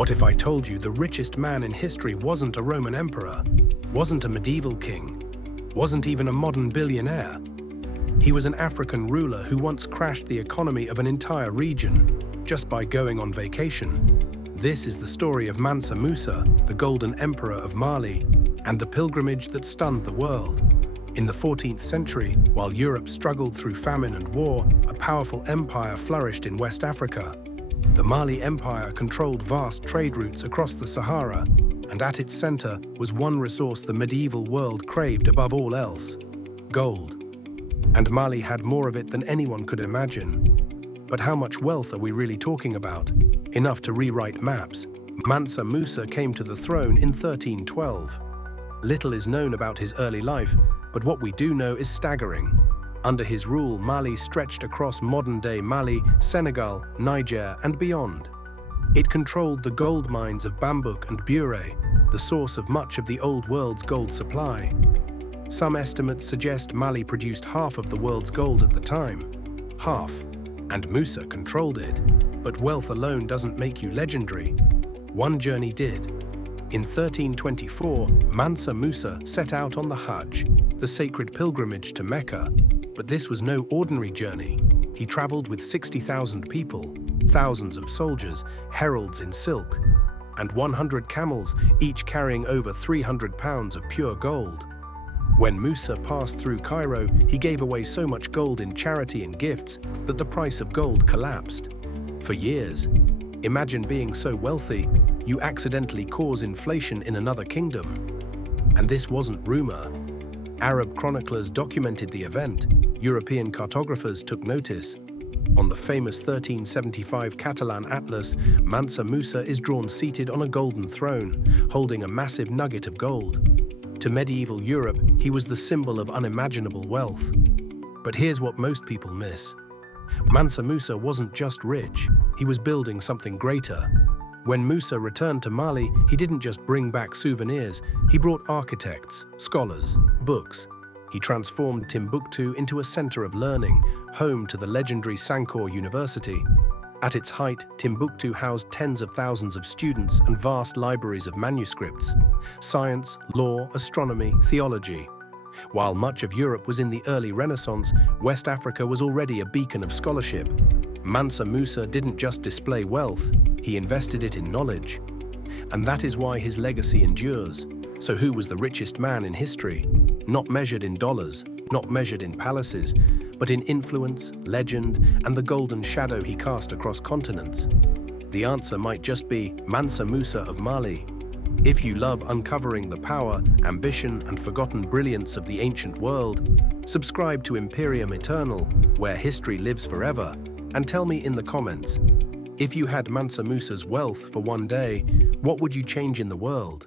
What if I told you the richest man in history wasn't a Roman emperor, wasn't a medieval king, wasn't even a modern billionaire? He was an African ruler who once crashed the economy of an entire region just by going on vacation. This is the story of Mansa Musa, the Golden Emperor of Mali, and the pilgrimage that stunned the world. In the 14th century, while Europe struggled through famine and war, a powerful empire flourished in West Africa. The Mali Empire controlled vast trade routes across the Sahara, and at its center was one resource the medieval world craved above all else: gold. And Mali had more of it than anyone could imagine. But how much wealth are we really talking about? Enough to rewrite maps. Mansa Musa came to the throne in 1312. Little is known about his early life, but what we do know is staggering. Under his rule, Mali stretched across modern-day Mali, Senegal, Niger, and beyond. It controlled the gold mines of Bambouk and Bure, the source of much of the old world's gold supply. Some estimates suggest Mali produced half of the world's gold at the time. Half. And Musa controlled it. But wealth alone doesn't make you legendary. One journey did. In 1324, Mansa Musa set out on the Hajj, the sacred pilgrimage to Mecca. But this was no ordinary journey. He traveled with 60,000 people, thousands of soldiers, heralds in silk, and 100 camels, each carrying over 300 pounds of pure gold. When Musa passed through Cairo, he gave away so much gold in charity and gifts that the price of gold collapsed. For years. Imagine being so wealthy, you accidentally cause inflation in another kingdom. And this wasn't rumor. Arab chroniclers documented the event. European cartographers took notice. On the famous 1375 Catalan Atlas, Mansa Musa is drawn seated on a golden throne, holding a massive nugget of gold. To medieval Europe, he was the symbol of unimaginable wealth. But here's what most people miss. Mansa Musa wasn't just rich, he was building something greater. When Musa returned to Mali, he didn't just bring back souvenirs, he brought architects, scholars, books. He transformed Timbuktu into a center of learning, home to the legendary Sankore University. At its height, Timbuktu housed tens of thousands of students and vast libraries of manuscripts. Science, law, astronomy, theology. While much of Europe was in the early Renaissance, West Africa was already a beacon of scholarship. Mansa Musa didn't just display wealth, he invested it in knowledge. And that is why his legacy endures. So who was the richest man in history? Not measured in dollars, not measured in palaces, but in influence, legend, and the golden shadow he cast across continents. The answer might just be Mansa Musa of Mali. If you love uncovering the power, ambition, and forgotten brilliance of the ancient world, subscribe to Imperium Eternal, where history lives forever, and tell me in the comments, if you had Mansa Musa's wealth for one day, what would you change in the world?